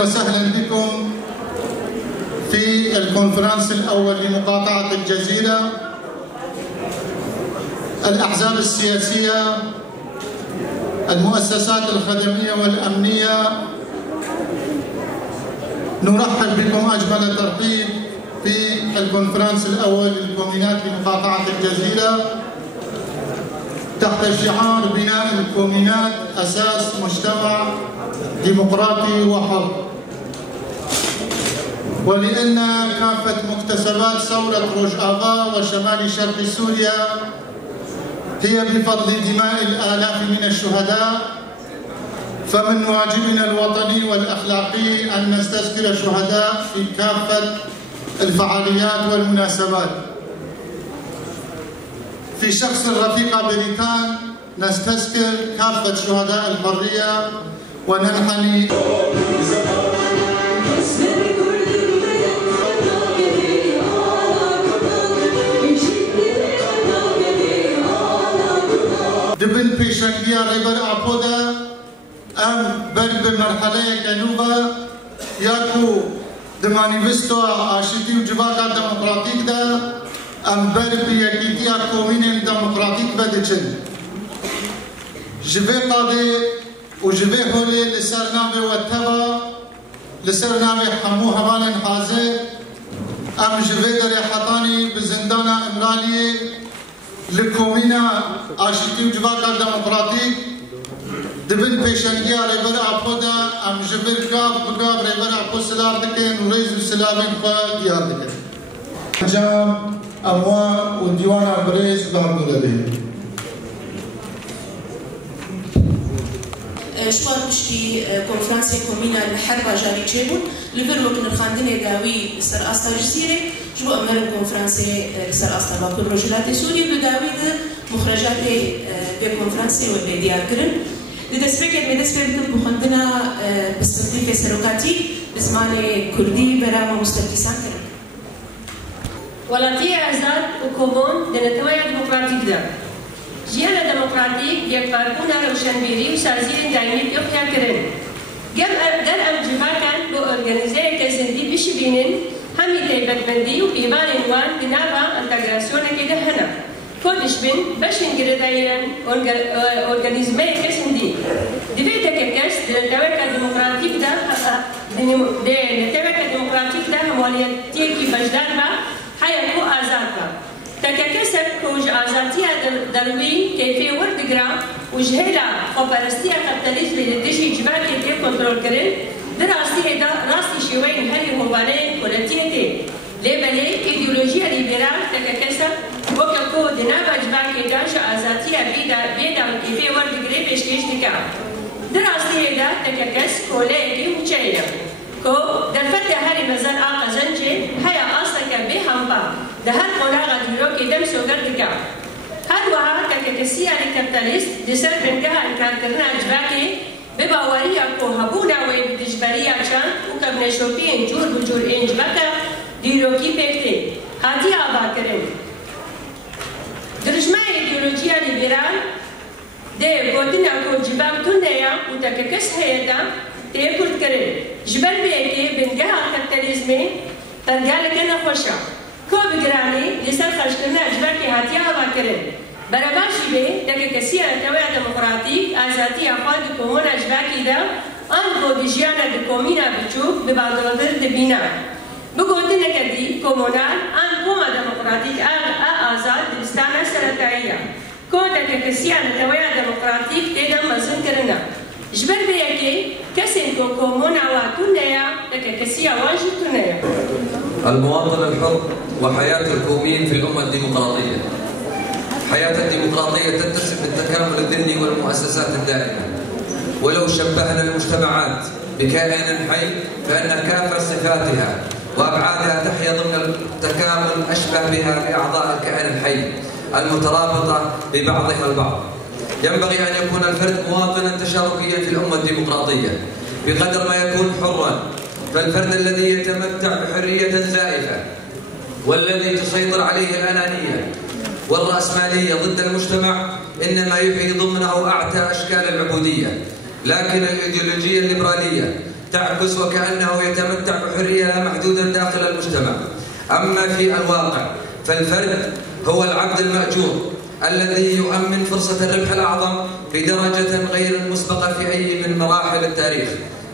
أهلا وسهلا بكم في الكونفرنس الأول لمقاطعة الجزيرة. الأحزاب السياسية، المؤسسات الخدمية والأمنية، نرحب بكم أجمل ترحيب في الكونفرنس الأول للكومينات لمقاطعة الجزيرة تحت شعار بناء الكومينات أساس مجتمع ديمقراطي وحر. ولأن كافة مكتسبات ثورة روجافا وشمال شرق سوريا هي بفضل دماء الآلاف من الشهداء، فمن واجبنا الوطني والأخلاقي أن نستذكر الشهداء في كافة الفعاليات والمناسبات. في شخص الرفيقة بريكان نستذكر كافة شهداء الحرية وننحني دبن پیشنگیا ریبر آپودا ام بر به مرحله کنوبا یاکو دمانیوستو آشتی و جواکا دموکراتیک دا ام بر به یکیتیا کومین دموکراتیک بدچن جوه قاده و جوه هولی لسر نام و تبا لسر نام حمو هوان حاضر ام جوه در حطانی بزندان امرالی لکومینا آشتی و جواکا دموکراتیک دبن پیشنگیا ریبر آپودا ام جبر گاف بگاف ریبر آپو سلاف دکن و ریز و سلافین خواه دیار دکن جام اموا و دیوانا بریز بامدولده شوار بشتي كونفرنسي كومينا الحربة جاري جيبون لبرو كن الخاندين داوي سر أستا جزيرة جو أمر كونفرنسي سر أستا باكل رجلات سوري بداوي مخرجات بكونفرنسي وبديار كرن لدسبكت مدسبك بخندنا باستخدام سروكاتي بزمان كردي برا مستقيسان كرن ولاتي أزاد وكومون دنتوية ديمقراطيك دا جيانا ديمقراطيك يكبركونا روشنبيري وسازين دايمي بيوخيا كرن در أم جفاكان بو أورغانيزيه كزندي بشبينين همي تيبت بندي وبيبان وان بنابا انتغراسيونا كده هنا كودش بين باشين جردايران أورغانيزمي كزندي دفيتا ككس دنتوية ديمقراطيك دا دنتوية ديمقراطيك دا همولياتيكي بجدارها حيكو آزادها تككسب كوج آزادية دروي كيفية وردقرا وجهلا خبرستية كابيتاليزم لدشي جباكي دي كنترول كرن دراسي دا راستي شوين هلي هوبالين كولاتيتي لبالي ايديولوجيا ليبرال تككسب وكاكو دنابا جباكي دا شا آزادية بيدا كيفية وردقري بيشكيش دكا دراسي دا تككس كوليكي وشينا كو دفتة هاري مزال آقا زنجي هيا أصلك بهمبا ده هر قلاغة دلوكي دم سوغر دكا هر وها ككسية لكابتاليست دي سر بنجها الكاركرنا جباكي بباوريا كو هبونا ويبدجباريا چان وكبنا شوبين جور بجور انج بكا دلوكي بيكتي هاتي آبا كرن درجماء ايديولوجيا ليبرال دي بوتنا كو جباك تنديا وتككس هيدا تيكورد كرن جبر بيكي بنجها الكابتاليزمي تنجالك انا خوشا كو بگرانی لسر خرج کرنا اجباکی هاتیا هوا کرن براباشی به دکه کسی انتوای دموکراتیک آزادی افراد کومون اجباکی دا آن بو دیجیانا دکومینا بچوک ببادرادر دبینا بگوتی نکدی کومونال آن کوما دموکراتیک آزاد دبستانا سرطاییه کو دکه کسی انتوای دموکراتیک تیدا مزن کرنا جبر بیاکی کسی کو کومون آواتونیا دکه کسی آواجتونیا المواطن الحر وحياة الكومين في الأمة الديمقراطية. حياة الديمقراطية تتسم بالتكامل الذهني والمؤسسات الدائمة. ولو شبهنا المجتمعات بكائن حي فإن كافة صفاتها وأبعادها تحيا ضمن التكامل أشبه بها بأعضاء الكائن الحي المترابطة ببعضها البعض. ينبغي أن يكون الفرد مواطنا تشاركيا في الأمة الديمقراطية بقدر ما يكون حرا. فالفرد الذي يتمتع بحرية زائفة والذي تسيطر عليه الأنانية والرأسمالية ضد المجتمع إنما يحيي ضمنه أعتى أشكال العبودية. لكن الإيديولوجية الليبرالية تعكس وكأنه يتمتع بحرية لا محدودة داخل المجتمع. أما في الواقع فالفرد هو العبد المأجور الذي يؤمن فرصة الربح الأعظم بدرجة غير مسبقة في أي من مراحل التاريخ.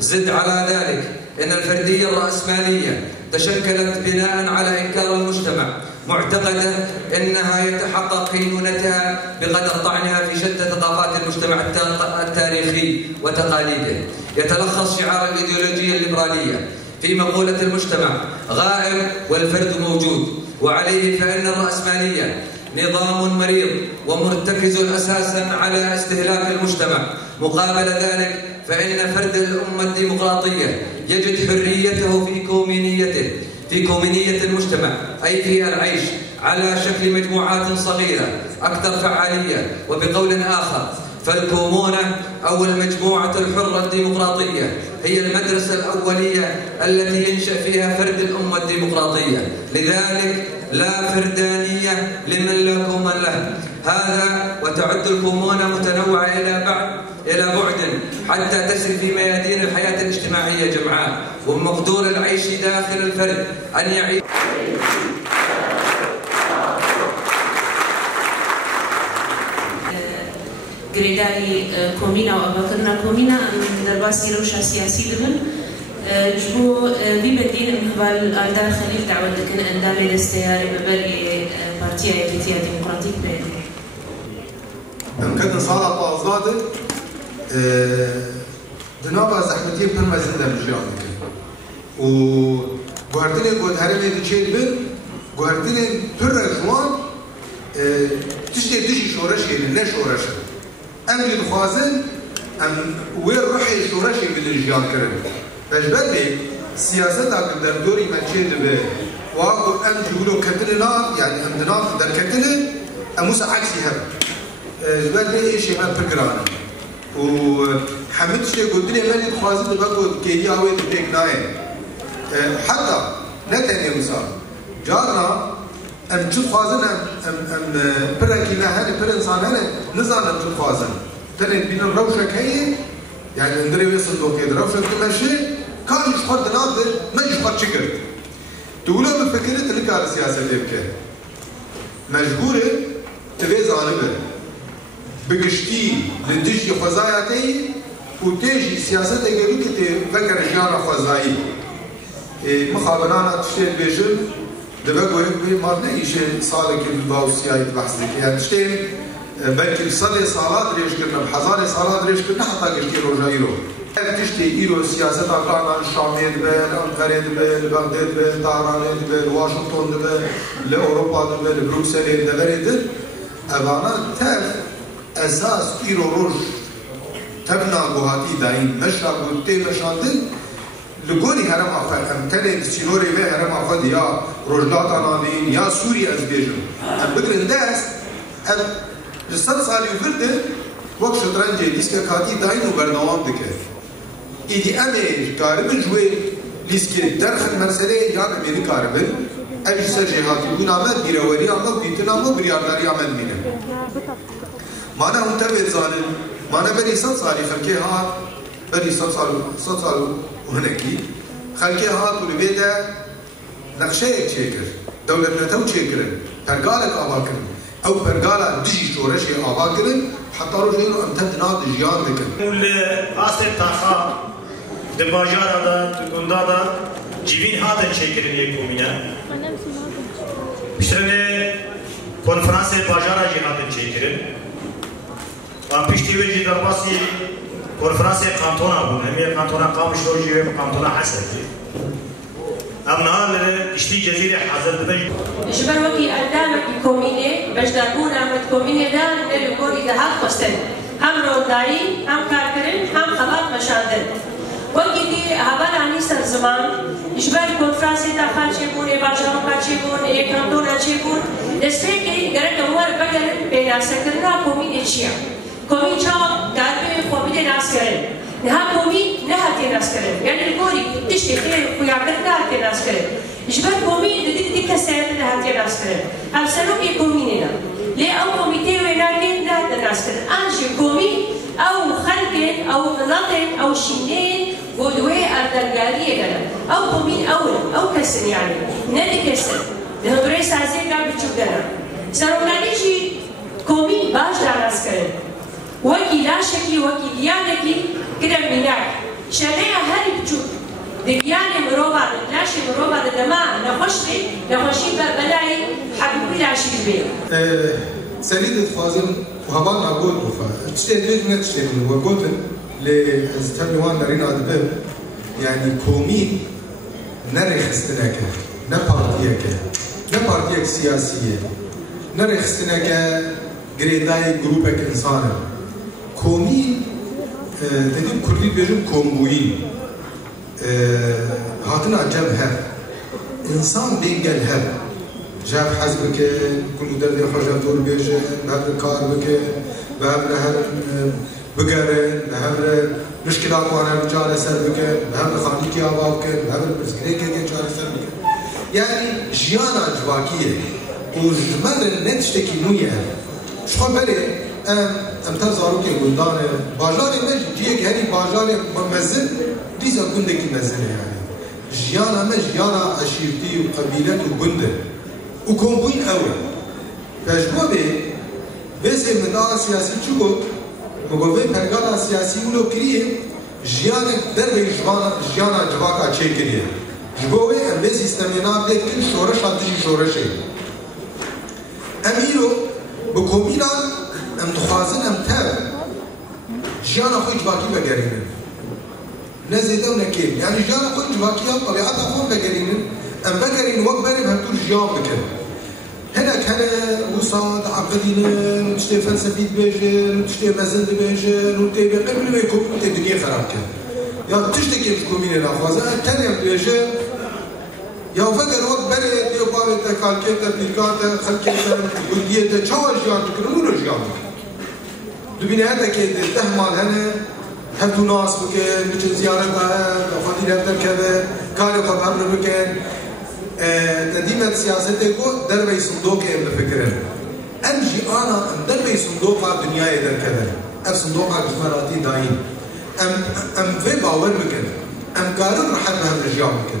زد على ذلك أن الفردية الرأسمالية تشكلت بناء على إنكار المجتمع، معتقدة أنها يتحقق كينونتها بقدر طعنها في شتى ثقافات المجتمع التاريخي وتقاليده. يتلخص شعار الإيديولوجية الليبرالية في مقولة المجتمع غائب والفرد موجود، وعليه فإن الرأسمالية نظام مريض ومرتكز أساسا على استهلاك المجتمع. مقابل ذلك فإن فرد الأمة الديمقراطية يجد حريته في كومينية المجتمع، أي في العيش على شكل مجموعات صغيرة أكثر فعالية. وبقول آخر فالكومونة أو المجموعة الحرة الديمقراطية هي المدرسة الأولية التي ينشأ فيها فرد الأمة الديمقراطية. لذلك لا فردانية لمن لا كومن له. هذا وتعد الكومونة متنوعة إلى بعد حتى تصل في ميادين الحياة الاجتماعية جمعاء، ومن مقدور العيش داخل الفرد أن يعيش گریداری کومینا و اباکرنا کومینا درباسی روشا سیاسی دبن جبو بيبدين مهبال آردار خليل دعوة لكن اندامي الاستياري ببري بارتيا يكتيا ديمقراطيك بيدي ممكن صالة طازادة دنابا زحمتين برما زندة مجرامك و گوهرتنی گوهد هرمی دیچه بر گوهرتنی پر جوان تشتی دیجی شورشی نه شورشه امری دخوازن ام ویر روحی شورشی بالجیان کرن بجبر بی سیاست اگر در دوری منچه دبه و اگر ام جولو کتنه يعني ام دناب در کتنه اموس عکسی هم جبر بی ایشی من پرگرانه و حمد تشتی گودنی ملی دخوازن دبه گود کیدی آوی دبیک نایه حتى نتني مثال جارنا ام تخوازن ام بركينا هذا بر انسان هذا نزال ام تخوازن تني بين الروشه كي يعني ندري ويصل لو كده روشه ماشي كان يشقد ناظر ما يشقد شكر تقولوا بفكره اللي كان السياسه ديك مجبوره تبي ظالمه بقشتي لدجي خزاياتي وتيجي سياسه يقولوا تفكر جانا خزاي مخابرات تشتين بيجن دبقوا هيك ما نيجي صالك بالباوسياي بحثك يعني تشتين بلكي بصلي صالات ريش كنا بحزاري صالات ريش كنا حتى قشتي روجايرو تشتي إيرو سياسة أقرانا الشامية دبل أنقرة دبل بغداد دبل طهران دبل واشنطن دبل لأوروبا دبل بروكسل دبل أبانا تف أساس إيرو روج تبنى بوهاتي داين مشا بوتي مشاندن لقولي هرم أخذ أمتني بسينوري بي هرم أخذ يا رجلات أنانين يا سوريا أزبيجن أم بقر الناس أم جسد صالي وفرده وقت شطرنجي ليسكا كاتي داين وبرنوان دكه إيدي أمي كاربن جوي ليسكي درخل مرسلة يان أميني كاربن أبي سجيهاتي يقول عمل بيرواري عمل بيتنا عمل بريارداري عمل مينه مانا هم تبت ظالم مانا بري صد صالي خلقه هات بري صد صال وهناكي خلقي هات ولبيدا نقشة تشكر دولة نتو تشكر برقالك آباكر أو برقالة دجي شورشي آباكر حتى رجلوا أم تبدنا دجيان ذكر. أصل تاخا دباجارا دا تكوندا دا جيبين هذا تشكرين يكومينا. بشرني كونفرانس باجارا جهاد تشكرين. وام بيشتي وجه درباسي كونفرانس كانتونا بون همية كانتونا قامش روجي وكانتونا حسن أمنا لشتي جزيرة حاضر دبي جبر وكي أردامك كومينة بجداربون عمد كومينة دان للقوري دهات خستن هم روداري هم كاركرين هم خبات مشاندن وكي دي هبال عني سر زمان جبر كونفرانس دا خالشي بون باجارو خالشي بون كانتونا شي بون دستيكي غرق هوار بقر بين سكرنا كومينة شيا كومين شاو داربي كومين ناس كرن نها كومين نها ناس كرن يعني الكوري تشتي خير ويعتقد نها ناس كرن جبر كومين دي كسر نها ناس كرن هم سلوك كوميننا ليه أو كوميتي ويناكين نها ناس كرن أنجي كومين أو خلقين أو نلطين أو شينين بودوي أردنغالية كذا أو كومين أو كسر يعني نادي كسر لأنه بريس عزيز قاعد بتشوف كذا سرونانيجي كومين باش دارس كذا وكي لا شكلي وكي ديانكي كده مناك شنايا هاري بتشوف ديانة مروبا لاشي مروبا دما نخشي بلاي حبيبي لاشي بيه سليد خوازم وهبان عقود وفا تشتري من تشتري وقلت لزتمنوان نرينا دبب يعني كومين نرخ استناك نبارتيك سياسية نرخ استناك جريداي جروبك إنسانا كومين تديم كردي بيجم كومبوين هاتنا جبهة إنسان بينقل هب جاب حزبك كل مدرب خرج دور بيجن بهذا الكار بك بهذا بقرن بهذا مشكلات وانا رجال سربك بهذا خانيتي ابابك بهذا برزقليك رجال سربك يعني جيانا جواكيه ومر نتشتكي نويا شو بالي ام تزاروك قلدان باجاري مش جيك هذه باجاري ممزن ديزا كندك مزن يعني جيانا مش جيانا عشيرتي وقبيلات وبندر وكومبوين أول فجوابه بس من الدار السياسي شو قلت مقابل برجال السياسي ولو كريه جيانا درب جيانا جواكا شيء كريه جوابه أم بس استمنا بدك كل شورش هاتجي شورشة أميرو بكومينا أم تخازن أم تاب جيانا خوي جواكي بقرينن نزيدا ونكيل يعني جيانا خوي جواكي طبيعتها خون بقرينن أم بقرين وقبري بهالطول جيان بكن هنا كان وصاد عقدين وتشتي فلسفي بيجن وتشتي مزن بيجن وتبي قبل ما يكون الدنيا خراب كان يا تشتكي مش كومين الأخوازة تاني بيجن يا فكر وقبري ديو بابي تكالكيتا بليكاتا خلكيتا وديتا شاور جيان بكن ونور جيان بكن دبيني هذا كده تهمل هنا هاتو ناس بكن بيجن زيارتها أخواتي لها تركبه كاري قد عمر بكن تديمة سياستك دربي صندوق بفكرين أمجي أنا دربي صندوق الدنيا يدر كذا أف صندوق بسمراتي داين أم في باور بكن أم كارن رحب بهم رجال بكن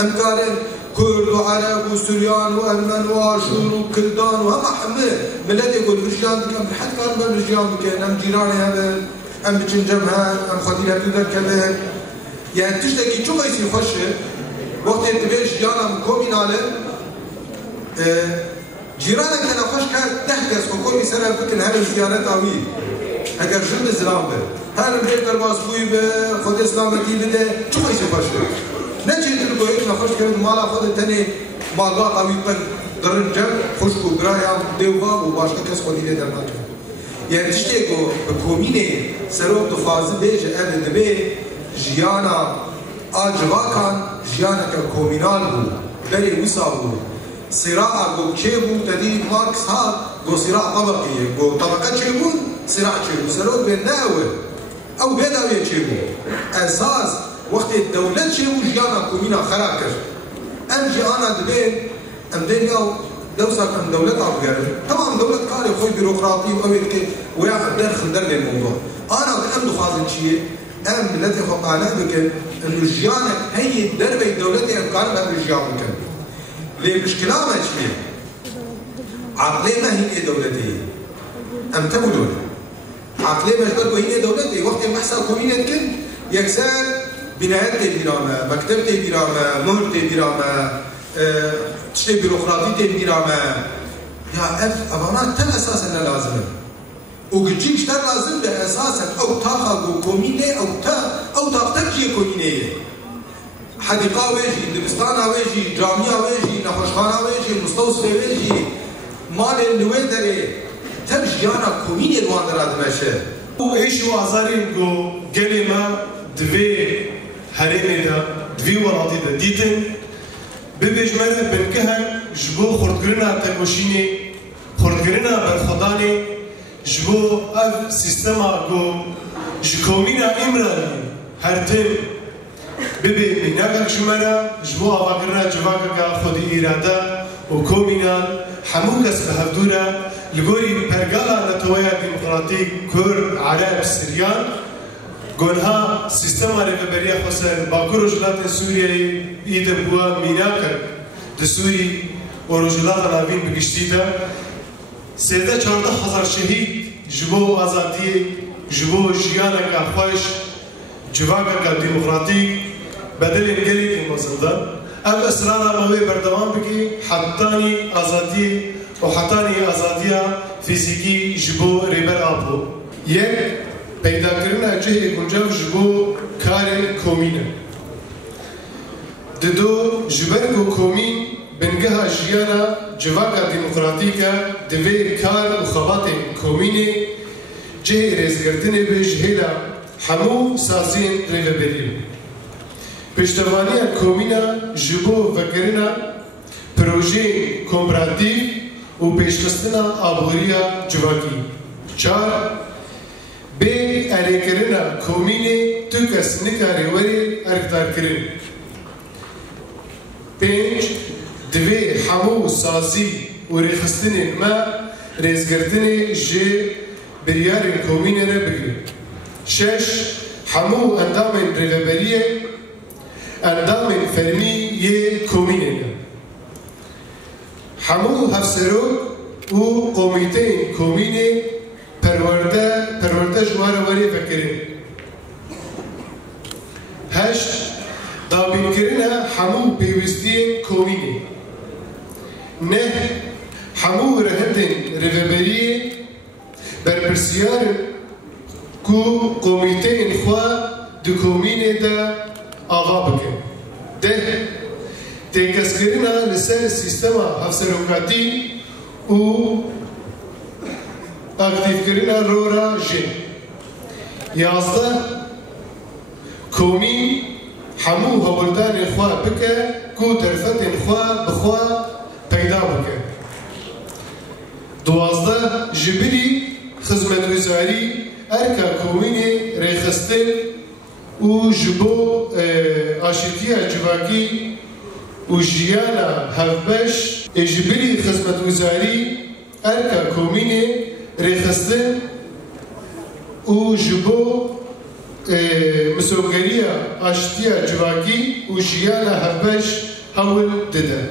أم كارن كرد وعرب وسوريان وألمان واشور وكردان وهم حمل ملاد يقول رجال بكن حد كارن بهم رجال بكن أم جيراني هذا أم بتشنجمها أم خديرها تقدر كذا يعني تشتكي شو ما يصير خشه وقت تبيش جانا مكومينالة جيرانك أنا خوش كان تحدث وكل سنة بكن هذا الزيارات عويل هكذا جل الزلام به هذا البيت درباس بوي به خد إسلامتي بده شو ما يصير خشه نجي تلقوا إحنا خوش كمان مالا خد التاني مالات عويل بن درن جم خوش كوبرايا ديوبا وباشا كاس خدي له درناك يعني تشتكوا بكومينة سروب تفاز بيج أبد به جيانا آجواكان جيانا ككومينال بو بري وسا بو صراع بو كيبو تدي ماركس هاد بو صراع طبقي بو طبقات كيبو صراع كيبو سروب بين ناول أو بيداوية كيبو أساس وقت الدولة كيبو جيانا كومينا خراكر أم جيانا دبين أم دنياو دوسا كم دولة أبغر طبعا دولة كاري خوي بيروقراطي وأويد كي ويا داخل در للموضوع أنا بأم دخازن شيء أم التي خطأنا بك إنه جيانك هي الدربة الدولة أمكار بها بالجيان بك ليه مشكلة ما تشمل عقلي ما هي دولتي أم تقولون عقلي ما جبركوا هي دولتي وقت المحسن كومينة كن يكسر بنايات برامة مكتبة برامة مهرة برامة تشتي بيروقراطية برامة يا أبانا تل أساسا لازم وقتيش تر لازم بأساسا أو تاخذ كومينة أو تاخترجي كومينة حديقة ويجي دبستان ويجي جامعة ويجي نخشخانة ويجي مستوصفة ويجي مال النويدري تبجيانا كومينة الوان دراد ماشي وإيش وعزارين جو جلما دوي هرمي دا دوي ولادي دا ديتن ببجمانه بنكهر جبو خردگرنا تکوشینی خردگرنا برخدانی جبو اف سیستما گو جکومینا امرانی هر تیم ببی مناکر شمارا جبو آواگرنا جواکا خودی ایرادا و کومینا همو کس بهفدورا لگوری پرگالا نتویا ديمقراطي كور عرب سريان گونها سیستم ریفبری خسر با روجلات سوریه ایده بوا میناکر دسوری و روجلات ناوین بگشتیده 13-14 هزار شهید جبو آزادی جبو جیانه که خوش جواکه که دموکراتیک بدل انگلی که مزدن اب اسرار موی بردوام بگی حتانی آزادی و حتانی آزادیا فیزیکی جبو ریبر آبو یک پیدا کردن جه گنجاو جبو کار کومینه دو جبرگو کومین بنگه جیانا جواکا دموکراتیکا دوی کار و خبات کومینه جه ریزگردنه به جهیلا همو سازین ریوبریو پشتوانی کومینا جبو وگرنا پروژه کومپراتیو و پیشکستنا آبوریا جواکی 4 به اریکرنا کومینه تو کس نکاری وری ارکتار کرن 5 دوی همو سازی و ریخستن ما ریزگردن جه بریار کومینه را بگیر 6 همو اندام ریوبریه اندام فرمی یه کومینه همو هفسرو و قومیته کومینه پرورده جواره وری فکرین 8 دابین کرنه همو پیوستین کومینه 9 همو رهندن ریوبریه برپرسیار کو کمیته انخوا دو کومینه دا آغا بکن 10 تکس کردن لسر سیستم هفسروکاتی و اکتیف کردن رورا جن 11 کومین همو هولدان انخوا بکه کو درفت انخوا بخوا پیدا بکه 12 جبری خدمت وزاری ارکا کومینی ریخستن و جبو آشتیا جواکی و جیانا هفبش اجبری خدمت وزاری ارکا کومینی ریخستن و جبو مسوگریا آشتیا جواکی و جیانا هفبش هول دده